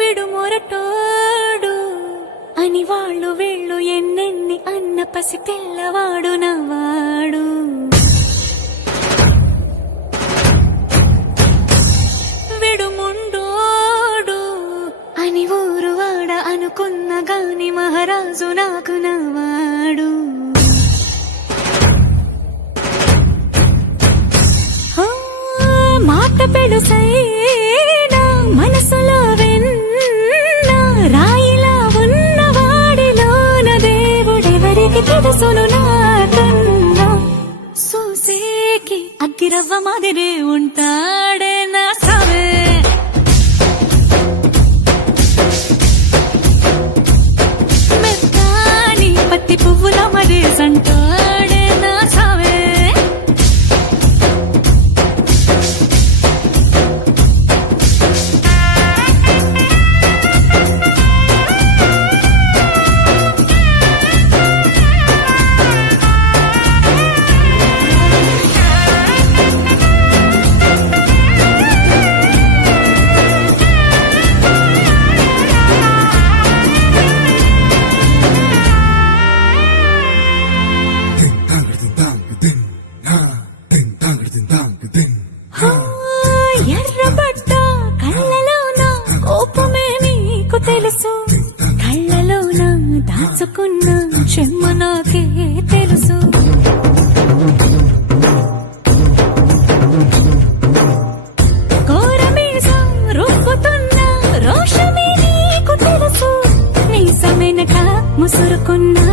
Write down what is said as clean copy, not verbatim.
విడుమొరటోడు అని వాళ్ళు వీళ్ళు ఎన్నెన్ని అన్న పసి పిల్లవాడు నవాడు. విడుముండోడు అని ఊరు వాడ అనుకున్న గాని మహారాజు నాకు నవాడు. మాట పెడుసైనా మనసులో వెన్న రాయిలా ఉన్నవాడిలోన దేవుడెవరికి తెలుసును నాకన్నా. సూసేకి అగ్గిరవ్వ మాదిరే ఉంటాడే నా సావే. మెత్తాని పత్తి పువ్వుల మరి సంటాడే నా సావే. ఎర్రబడ్డ కళ్ళలోన కోపమే నీకు తెలుసు, కళ్ళలోన దాచుకున్న చెమ్మ నాకే తెలుసు. కోరమీసం రుబ్బుతున్న రోషమే నీకు తెలుసు, మీసమెనక ముసురుకున్న